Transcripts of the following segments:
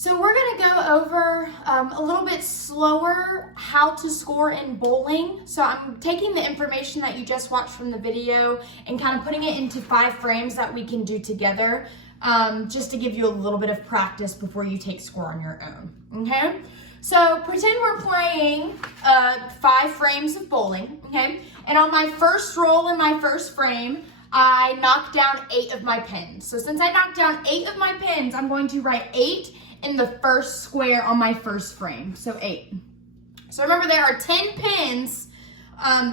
So we're gonna go over a little bit slower how to score in bowling. So I'm taking the information that you just watched from the video and kind of putting it into 5 frames that we can do together, just to give you a little bit of practice before you take score on your own, okay? So pretend we're playing 5 frames of bowling, okay? And on my first roll in my first frame, I knocked down 8 of my pins. So since I knocked down 8 of my pins, I'm going to write 8 in the first square on my first frame, so 8. So remember, there are 10 pins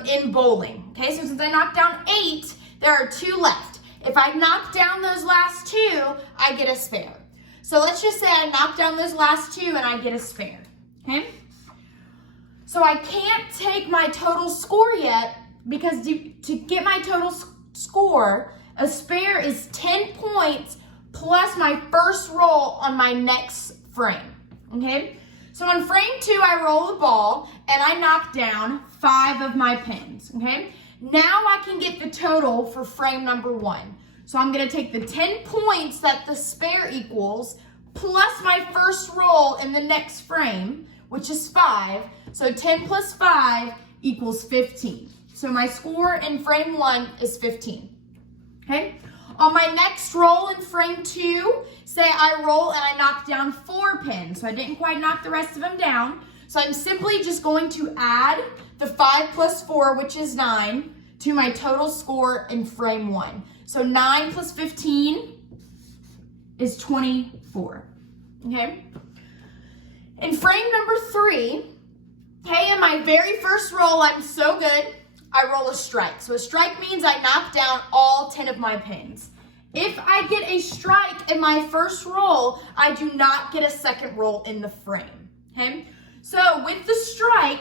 in bowling, okay? So since I knocked down 8, there are 2 left. If I knock down those last 2, I get a spare. So let's just say I knocked down those last 2 and I get a spare, okay? So I can't take my total score yet because to get my total score, a spare is 10 points plus my first roll on my next frame, okay? So on frame 2, I roll the ball and I knock down 5 of my pins, okay? Now I can get the total for frame number 1. So I'm gonna take the 10 points that the spare equals plus my first roll in the next frame, which is 5. So 10 plus 5 equals 15. So my score in frame 1 is 15, okay? On my next roll in frame 2, say I roll and I knock down 4 pins. So I didn't quite knock the rest of them down. So I'm simply just going to add the 5 plus 4, which is 9, to my total score in frame 1. So 9 plus 15 is 24, okay? In frame number 3, okay, in my very first roll, I'm so good, I roll a strike. So a strike means I knock down all 10 of my pins. If I get a strike in my first roll, I do not get a second roll in the frame, okay? So with the strike,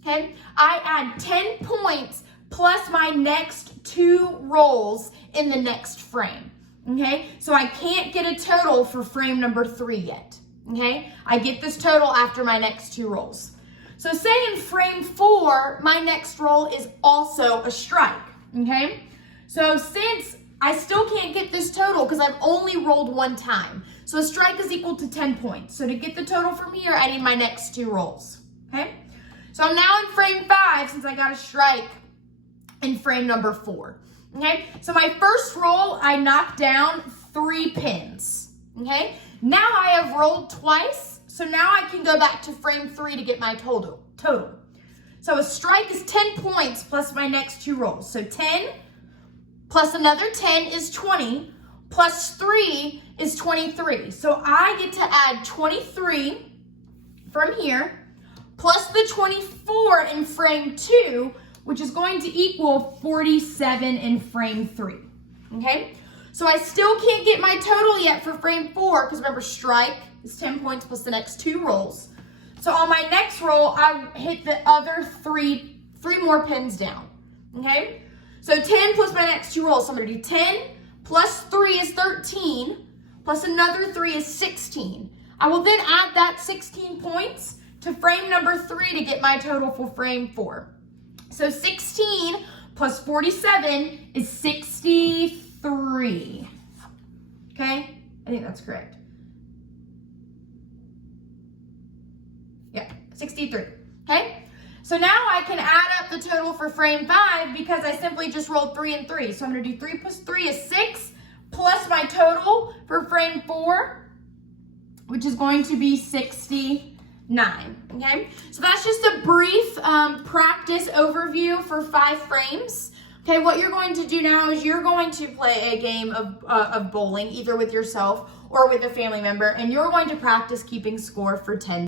okay, I add 10 points plus my next 2 rolls in the next frame, okay? So I can't get a total for frame number 3 yet, okay? I get this total after my next 2 rolls. So say in frame 4, my next roll is also a strike, okay? So since I still can't get this total because I've only rolled 1 time. So a strike is equal to 10 points. So to get the total from here, I need my next 2 rolls, okay? So I'm now in frame 5 since I got a strike in frame number 4, okay? So my first roll, I knocked down 3 pins, okay? Now I have rolled twice. So now I can go back to frame 3 to get my total. So a strike is 10 points plus my next 2 rolls. So 10 plus another 10 is 20, plus 3 is 23. So I get to add 23 from here, plus the 24 in frame 2, which is going to equal 47 in frame 3, okay? So I still can't get my total yet for frame 4, because remember, strike is 10 points plus the next 2 rolls. So on my next roll, I hit the other 3 more pins down, okay? So 10 plus my next 2 rolls. So I'm gonna do 10 plus 3 is 13, plus another 3 is 16. I will then add that 16 points to frame number 3 to get my total for frame 4. So 16 plus 47 is 63. Okay, I think that's correct. Yeah, 63, okay? So now I can add up the total for frame 5 because I simply just rolled 3 and 3. So I'm gonna do 3 plus 3 is 6, plus my total for frame 4, which is going to be 69, okay? So that's just a brief practice overview for 5 frames. Okay, what you're going to do now is you're going to play a game of bowling, either with yourself or with a family member, and you're going to practice keeping score for 10